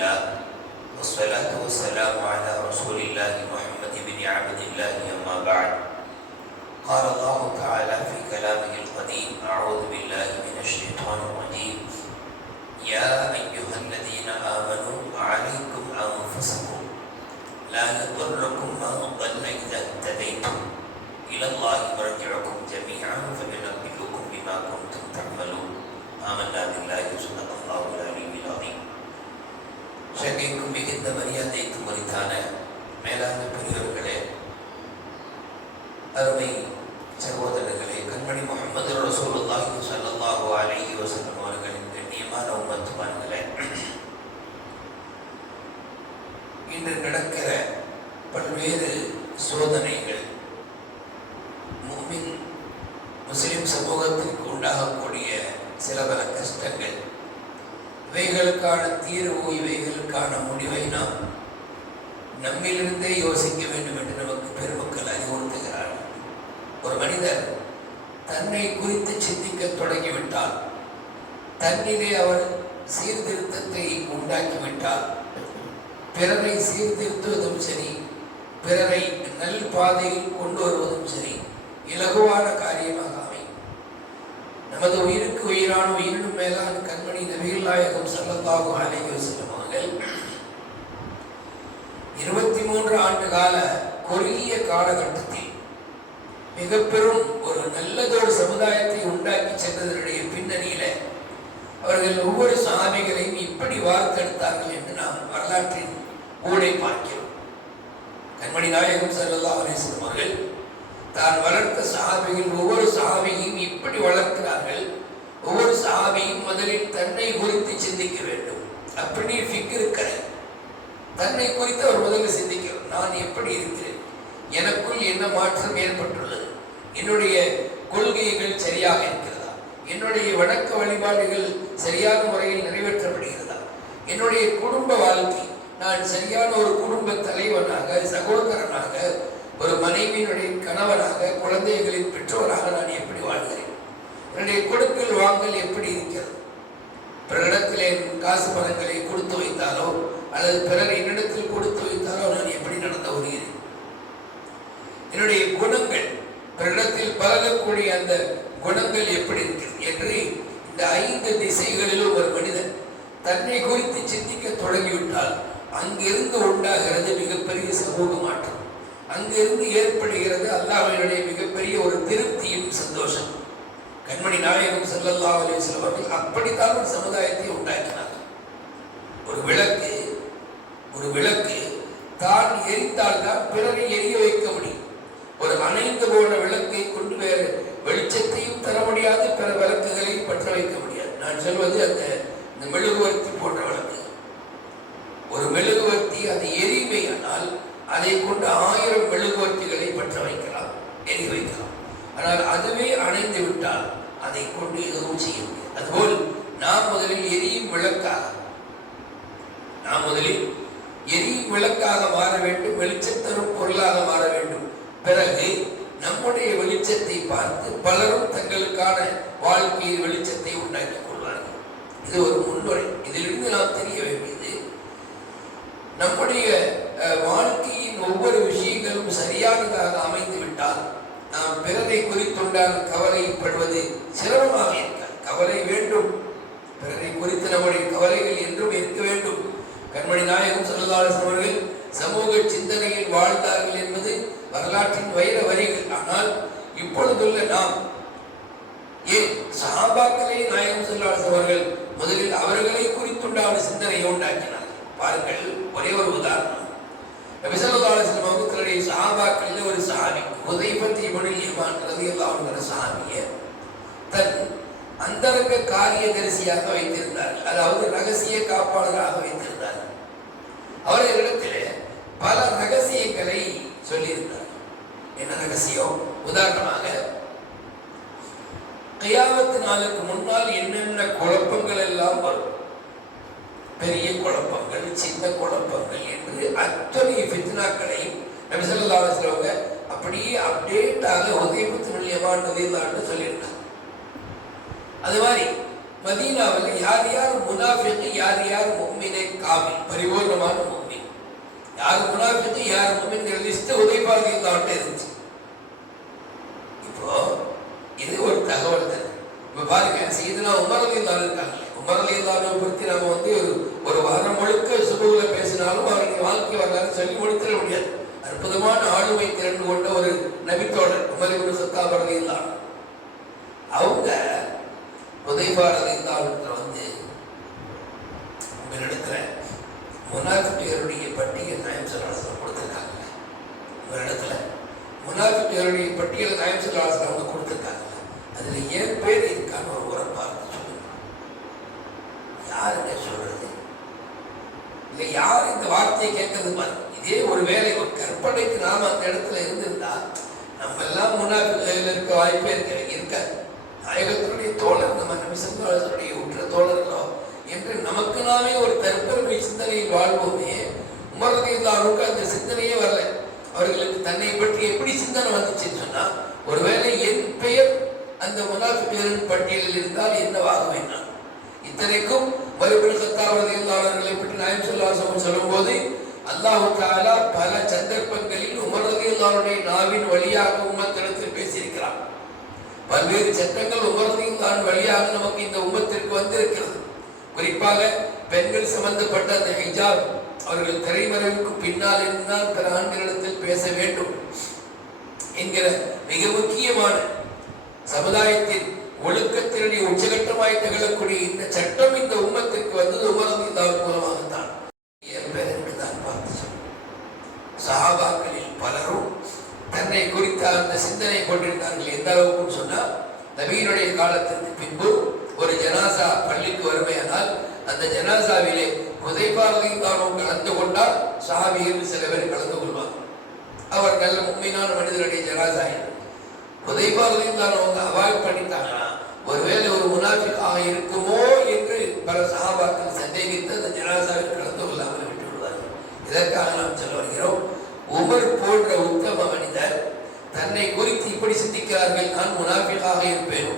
لله والصلاة والسلام على رسول الله محمد بن عبد الله أما بعد. قال الله تعالى في كلامه القديم أعوذ بالله من الشيطان الرجيم. يا أيها الذين آمنوا عليكم أنفسكم لا يضركم من ضل إذا நாம் நம்மிலிருந்தே யோசிக்க வேண்டும் என்று நமக்கு பெருமக்கள் அறிவுறுத்துகிறார்கள். ஒரு மனிதர் தன்னை குறித்து சிந்திக்க தொடங்கிவிட்டால் தன்னிலே அவர் சீர்திருத்தத்தை உண்டாக்கிவிட்டால் பிறரை சீர்திருத்துவதும் சரி பிறரை நல் பாதையில் கொண்டு வருவதும் சரி இலகுவான காரியமாக அமையும். நமது உயிருக்கு உயிரான உயிரினும் மேலான கண்மணி நபிகள் நாயகம் சல்லல்லாஹு அலைவசம் மூன்று ஆண்டு கால குறுகிய காலகட்டத்தில் மிக பெரும் ஒரு நல்லதொரு சமுதாயத்தை உண்டாக்கி சென்றதனுடைய பின்னணியில அவர்கள் ஒவ்வொரு சாமிகளையும் இப்படி வார்த்தெடுத்தார்கள் என்று நாம் வரலாற்றின் ஊடை பார்க்கிறோம். கண்மணி நாயகம் சல்லல்லா அலிஸ்லம் அவர்கள் தான் வளர்த்த சாமியில் ஒவ்வொரு சாமியையும் இப்படி வளர்க்கிறார்கள். ஒவ்வொரு சாமியும் முதலில் தன்னை குறித்து சிந்திக்க வேண்டும். அப்படி ஃபிக்ர் தன்னை குறித்து அவர் முதல்ல சிந்திக்கிறோம் நான் எப்படி இருக்கிறேன்? எனக்குள் என்ன மாற்றம் ஏற்பட்டுள்ளது? என்னுடைய கொள்கைகள் சரியாக இருக்கிறதா? என்னுடைய வணக்க வழிபாடுகள் சரியான முறையில் நிறைவேற்றப்படுகிறதா? என்னுடைய குடும்ப வாழ்க்கை நான் சரியான ஒரு குடும்ப தலைவனாக சகோதரனாக ஒரு மனைவியினுடைய கணவனாக குழந்தைகளின் பெற்றோராக நான் எப்படி வாழ்கிறேன்? என்னுடைய கொடுக்கல் வாங்கல் எப்படி இருக்கிறது? பிறரிடத்திலே காசு பணங்களை கொடுத்து வைத்தாலோ அல்லது பிறர் என்னிடத்தில் கொடுத்து வைத்தாலோ நான் எப்படி நடந்து வருகிறேன் என்னுடைய குணங்கள் பிறரிடத்தில் பழகக்கூடிய அந்த குணங்கள் எப்படி இருக்கிறது என்று இந்த ஐந்து திசைகளிலும் ஒரு மனிதன் தன்னை குறித்து சிந்திக்க தொடங்கிவிட்டால் அங்கிருந்து உண்டாகிறது மிகப்பெரிய சமூக மாற்றம். அங்கிருந்து ஏற்படுகிறது அல்லாஹ்வினுடைய மிகப்பெரிய ஒரு திருப்தியும் சந்தோஷம். கண்மணி நாயகம் ஸல்லல்லாஹு அலைஹி அவர்கள் அப்படித்தான் ஒரு சமுதாயத்தை உண்டாக்கினார் ஒரு விளக்கு ஒரு விளக்கு தான் எரித்தால்தான் பிறரை எரிய வைக்க முடியும். ஒரு அணைந்து போன விளக்கை கொண்டு வேறு வெளிச்சத்தையும் தர முடியாது பிற விளக்குகளையும் பற்ற வைக்க முடியாது. நான் சொல்வது அந்த இந்த மெழுகுவர்த்தி போன்ற விளக்கு. ஒரு மெழுகுவர்த்தி அது எரிமையானால் அதை கொண்டு ஆயிரம் மெழுகுவர்த்திகளை பற்ற வைக்கலாம் எரி வைக்கலாம். ஆனால் அதுவே அணைந்து விட்டால் அதை கொண்டு எதுவும் செய்ய முடியாது. அதுபோல் நாம் முதலில் எரியும் விளக்காக நாம் முதலில் விளக்காக மாற வேண்டும் வெளிச்சம் தரும் பொருளாக மாற வேண்டும். பிறகு நம்முடைய வெளிச்சத்தை பார்த்து பலரும் தங்களுக்கான வாழ்க்கையில் வெளிச்சத்தை உண்டாக்கிக் கொள்வார்கள். இது ஒரு முன்னுரை. இதிலிருந்து நாம் தெரிய வேண்டியது நம்முடைய அஹ், வாழ்க்கையின் ஒவ்வொரு விஷயங்களும் சரியானதாக அமைந்து விட்டால் நாம் பிறரை குறித்துண்டால் கவலைப்படுவது சிரமமாக இருக்காது. கவலை வேண்டும். பிறரை குறித்து நம்முடைய கவலை கண்மணி நாயகம் சொல்லதாரசன் அவர்கள் சமூக சிந்தனையில் வாழ்ந்தார்கள் என்பது வரலாற்றின் வைர வரிகள். ஆனால் இப்பொழுதுள்ள நாம் ஏன் சஹாபாக்களே நாயகம் சொல்லாசன் அவர்கள் முதலில் அவர்களை குறித்துண்டான சிந்தனையை உண்டாக்கினார்? பாருங்கள் ஒரே ஒரு உதாரணம். நபிசல்லாசன் வகுத்தலுடைய சஹாபாக்களில் ஒரு சஹாபி உதயபத்தி மணிலியமான் ரதியல்லாவுங்கிற சஹாபிய தன் அந்தரங்க காரிய காரியதரிசியாக வைத்திருந்தார்கள். அதாவது ரகசிய காப்பாளராக வைத்திருந்தார்கள். அவர்களிடத்திலே பல ரகசியங்களை சொல்லியிருந்தார் என்ன ரகசியம்? உதாரணமாக கையாமத்து நாளுக்கு முன்னால் என்னென்ன குழப்பங்கள் எல்லாம் வரும்? பெரிய குழப்பங்கள் சின்ன குழப்பங்கள் என்று அத்தனை ஃபித்னாக்களையும் நபி ஸல்லல்லாஹு அலைஹி அப்படியே அப்டேட்டாக உதயபத்து நிலையமான் நதியல்லான்னு சொல்லியிருந்தார் அது மாதிரி மதீனாவில் யார் யார் முனாஃபிக்கு யார் யார் மும்மினை காமி? பரிபூர்ணமான மும்மின் யார் முனாஃபிக்கு யார் மும்மின்கிற லிஸ்ட் உதயபாரதி தான்ட்டு இருந்துச்சு. இப்போ இது ஒரு தகவல் தானே இப்போ பாருங்க சீதனா உமரலி தான் இருக்காங்களே உமரலி தானை பற்றி நம்ம வந்து ஒரு வாரம் முழுக்க சுபுல பேசினாலும் அவருடைய வாழ்க்கை வரலாறு சொல்லி முடித்திட முடியாது. அற்புதமான ஆளுமை திறன் கொண்ட ஒரு நபித்தோழர் உமரிபுர சத்தாபரதி தான் அவங்க உதயபாரதி தாவத்தில் வந்து உங்களிடத்துல முனாஃபிட்டியருடைய பட்டியல் நயம் சொல்லாசனம் கொடுத்துருக்காங்க. உங்களிடத்துல முனாஃபிட்டியருடைய பட்டியல் நயம் சொல்லாசனம் அவங்க கொடுத்துருக்காங்க. அதுல ஏன் பேர் இருக்கான்னு ஒரு உரம் பார்த்து சொல்லுங்க. யாருங்க சொல்றது இல்லை யார் இந்த வார்த்தையை கேட்கறது? பாருங்க இதே ஒரு வேலை ஒரு கற்பனைக்கு நாம அந்த இடத்துல இருந்திருந்தா நம்ம எல்லாம் முன்னாள் இருக்க வாய்ப்பே இருக்க இருக்காது நாயகத்தினுடைய தோழர் நம்ம நபிசல்லாசனுடைய உற்ற தோழர்களோ? என்று நமக்கு நாமே ஒரு தற்பெருமை சிந்தனையில் வாழ்வோமே. உமரதி இல்லாருக்கு அந்த சிந்தனையே வரல. அவர்களுக்கு தன்னை பற்றி எப்படி சிந்தனை வந்துச்சுன்னு சொன்னா ஒருவேளை என் பெயர் அந்த முனாஃபிகரின் பட்டியலில் இருந்தால் என்னவாக வேண்டாம் இத்தனைக்கும் மறுபடியும் சத்தாவதியாளர்களை பற்றி நாயம் சொல்லாசம் சொல்லும்போது அல்லாஹு தாலா பல சந்தர்ப்பங்களில் உமரதியுல்லாருடைய நாவின் வழியாக உமத்திடத்தில் பேசியிருக்கிறான். பல்வேறு சட்டங்கள் ஒவ்வொருத்தையும் தான் வழியாக நமக்கு இந்த உம்மத்திற்கு வந்திருக்கிறது. குறிப்பாக பெண்கள் சம்பந்தப்பட்ட அந்த ஹிஜாப் அவர்கள் திரைமறைவுக்கு பின்னால் இருந்தால் பிற ஆண்களிடத்தில் பேச வேண்டும் என்கிற மிக முக்கியமான சமுதாயத்தின் ஒழுக்கத்தினுடைய உச்சகட்டமாய் திகழக்கூடிய இந்த சட்டம் இந்த உம்மத்திற்கு வந்தது உமரதின் மூலமாகத்தான். என் தான் பார்த்து சஹாபாக்களில் பலரும் தன்னை குறித்த அந்த சிந்தனை கொண்டிருந்தார்கள். எந்த அளவுக்குன்னு சொன்னால் நபீனுடைய காலத்திற்கு பின்பு ஒரு ஜனாசா பள்ளிக்கு வருமையானால் அந்த ஜனாசாவிலே புதைப்பாரதையும் தான் கலந்து கொண்டால் சஹாபியில் சில பேர் கலந்து கொள்வார் அவர் நல்ல உண்மையான மனிதனுடைய ஜனாசா புதைப்பாரதையும் தான் அவங்க அவாய்ட் பண்ணிட்டாங்கன்னா ஒருவேளை ஒரு முனாஃபிக்காக இருக்குமோ என்று பல சகாபாக்கள் சந்தேகித்து அந்த ஜனாசாவில் கலந்து கொள்ளாமல் விட்டு விடுவார்கள் இதற்காக நாம் செல்ல வருகிறோம். உமர் போன்ற உத்தம மனிதர் தன்னை குறித்து இப்படி சிந்திக்கிறார்கள் நான் முனாஃபிக்காக இருப்பேன்.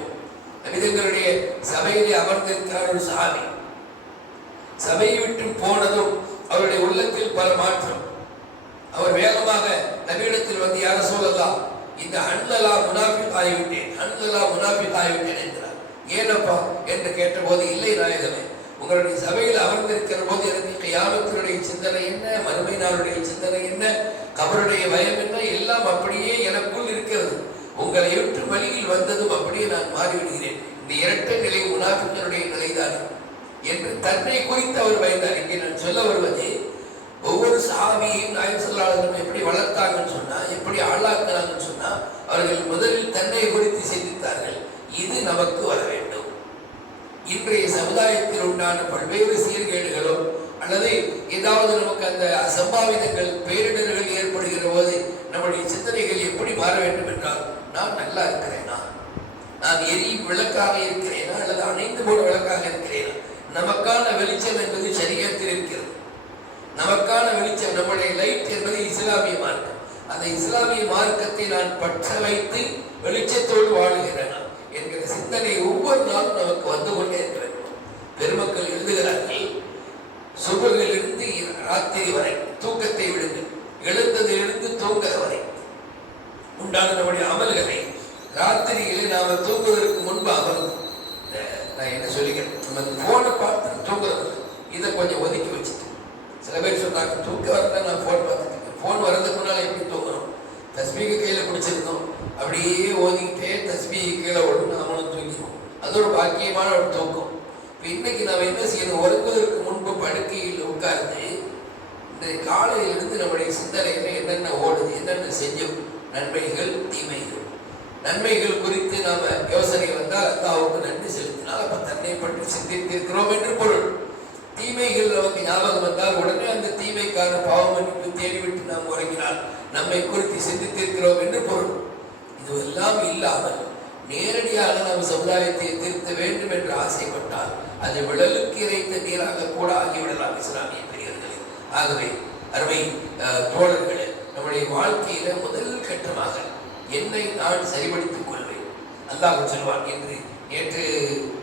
மனிதர்களுடைய சபையிலே அமர்ந்திருக்கிறார் ஒரு சாமி. சபையை விட்டு போனதும் அவருடைய உள்ளத்தில் பல மாற்றம். அவர் வேகமாக நவீனத்தில் வந்து யார சொல்லலாம் இந்த அண்ணலா முனாஃபிக் ஆகிவிட்டேன் அண்ணலா முனாஃபிக் ஆகிவிட்டேன் என்கிறார் ஏனப்பா? என்று கேட்டபோது இல்லை நாயகமே உங்களுடைய சபையில் அமர்ந்திருக்கிற போது எனக்கு கியாமத்தினுடைய சிந்தனை என்ன மறுமை நாளுடைய சிந்தனை என்ன கபருடைய பயம் என்ன எல்லாம் அப்படியே எனக்குள் இருக்கிறது. உங்களை ஏற்று வழியில் வந்ததும் அப்படியே நான் மாறிவிடுகிறேன். இந்த இரட்டை நிலை உணாக்கத்தினுடைய நிலைதான் என்று தன்னை குறித்து அவர் பயந்தார். இங்கே நான் சொல்ல வருவது ஒவ்வொரு சாமியையும் நாயம் எப்படி வளர்த்தாங்கன்னு சொன்னா எப்படி ஆளாக்குனாங்கன்னு சொன்னா அவர்கள் முதலில் தன்னை குறித்து சிந்தித்தார்கள். இது நமக்கு வர வேண்டும் இன்றைய சமுதாயத்தில் உண்டான பல்வேறு சீர்கேடுகளோ அல்லது ஏதாவது நமக்கு அந்த அசம்பாவிதங்கள் பேரிடர்கள் ஏற்படுகிற போது நம்முடைய சிந்தனைகள் எப்படி மாற வேண்டும் என்றால் நான் நல்லா இருக்கிறேனா? நான் எரியும் விளக்காக இருக்கிறேனா? அல்லது அணைந்து போட விளக்காக இருக்கிறேனா? நமக்கான வெளிச்சம் என்பது சரியத்தில் இருக்கிறது. நமக்கான வெளிச்சம் நம்முடைய லைட் என்பது இஸ்லாமிய மார்க்கம். அந்த இஸ்லாமிய மார்க்கத்தை நான் பற்ற வைத்து வெளிச்சத்தோடு வாழுகிறேனா? என்கிற சிந்தனை ஒவ்வொரு நாளும் நமக்கு வந்து கொண்டே இருக்கிறது. பெருமக்கள் எழுதுகிறார்கள் சுபகிலிருந்து ராத்திரி வரை தூக்கத்தை விடுங்கள். எழுந்ததிலிருந்து தூங்குற வரை. உண்டான நம்முடைய அமல்களை ராத்திரியிலே நாம தூங்குவதற்கு முன்பு அமர்ந்து நான் என்ன சொல்லிக்கிறேன் நம்ம போனை பார்த்து தூங்குறது இதை கொஞ்சம் ஒதுக்கி வச்சுட்டு. சில பேர் சொன்னாங்க தூக்க வரல நான் ஃபோன் பார்த்துட்டு ஃபோன் வர்றதுக்கு முன்னால் எப்படி தூங்கணும்? தஸ்மீக கையில் பிடிச்சிருந்தோம் அப்படியே ஓதிக்கிட்டே தஸ்மி கீழே ஒன்று நாமளும் தூங்கிடுவோம் அது ஒரு பாக்கியமான ஒரு தூக்கம். இப்போ இன்னைக்கு நம்ம என்ன செய்யணும்? உறங்குவதற்கு முன்பு படுக்கையில் உட்கார்ந்து இந்த காலையிலிருந்து நம்முடைய சிந்தனைகள் என்னென்ன ஓடுது என்னென்ன செஞ்சோம் நன்மைகள் தீமைகள். நன்மைகள் குறித்து நாம யோசனை வந்தால் அல்லாவுக்கு நன்றி செலுத்தினால் அப்போ தன்னை பற்றி சிந்தித்திருக்கிறோம் என்று பொருள். தீமைகள் நமக்கு ஞாபகம் வந்தால் உடனே அந்த தீமைக்கான பாவ மன்னிப்பு தேடிவிட்டு நாம் உறங்கினால் நம்மை குறித்து சிந்தித்திருக்கிறோம் இல்லாமல் நேரடியாக நாம் சமுதாயத்தை திருத்த வேண்டும் என்று ஆசைப்பட்டால் அது விழலுக்கு இறைத்த நீராக கூட ஆகிவிடலாம் இஸ்லாமிய பெரியவர்களே ஆகவே அருமை அஹ், தோழர்களே நம்முடைய வாழ்க்கையில முதல் கட்டமாக என்னை நான் சரிபடுத்திக் கொள்வேன். அல்லாஹ் சொல்வான் என்று நேற்று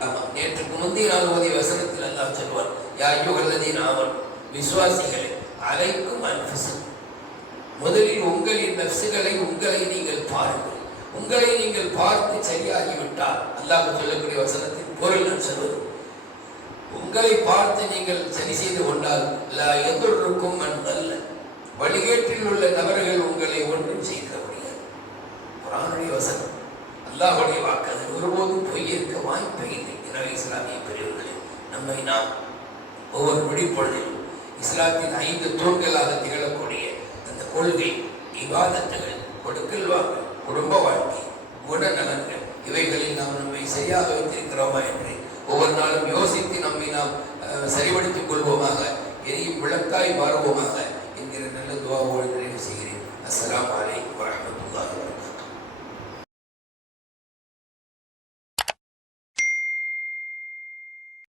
ஆமா நேற்றுக்கு முந்தைய நாள் ஓதிய வசனத்தில் எல்லாம் சொல்வார் யாயுகல்லதி நாமன் விசுவாசிகளே அலைக்கும் அன்பு முதலில் உங்களின் நப்சுகளை உங்களை நீங்கள் பாருங்கள். உங்களை நீங்கள் பார்த்து சரியாகிவிட்டால் அல்லாஹ் சொல்லக்கூடிய வசனத்தின் பொருள் நான் சொல்வது. உங்களை பார்த்து நீங்கள் சரி செய்து கொண்டால் லா எந்தொருக்கும் அல்ல வழிகேட்டில் உள்ள நபர்கள் உங்களை ஒன்றும் செய்திட முடியாது. குரானுடைய வசனம். அல்லாஹுடைய வாக்கு அது ஒருபோதும் பொய் இருக்க வாய்ப்பே இல்லை. எனவே இஸ்லாமிய பிரிவுகளில் நம்மை நாம் ஒவ்வொரு விழிப்பொழுதிலும் இஸ்லாத்தின் ஐந்து தூண்களாக திகழக்கூடிய அந்த கொள்கை விவாதத்துகள் கொடுக்கல் வாங்க. குடும்ப வாழ்க்கை குணநலன்கள் இவைகளில் நாம் நம்மை சரியாக வைத்திருக்கிறோமா என்று ஒவ்வொரு நாளும் யோசித்து நம்மை நாம் சரிபடுத்திக் கொள்வோமாக எரியும் விளக்காய் மாறுவோமாக என்கிற நல்ல துவாவோடு நிறைவு செய்கிறேன். அஸ்லாம் அலைக்கும்.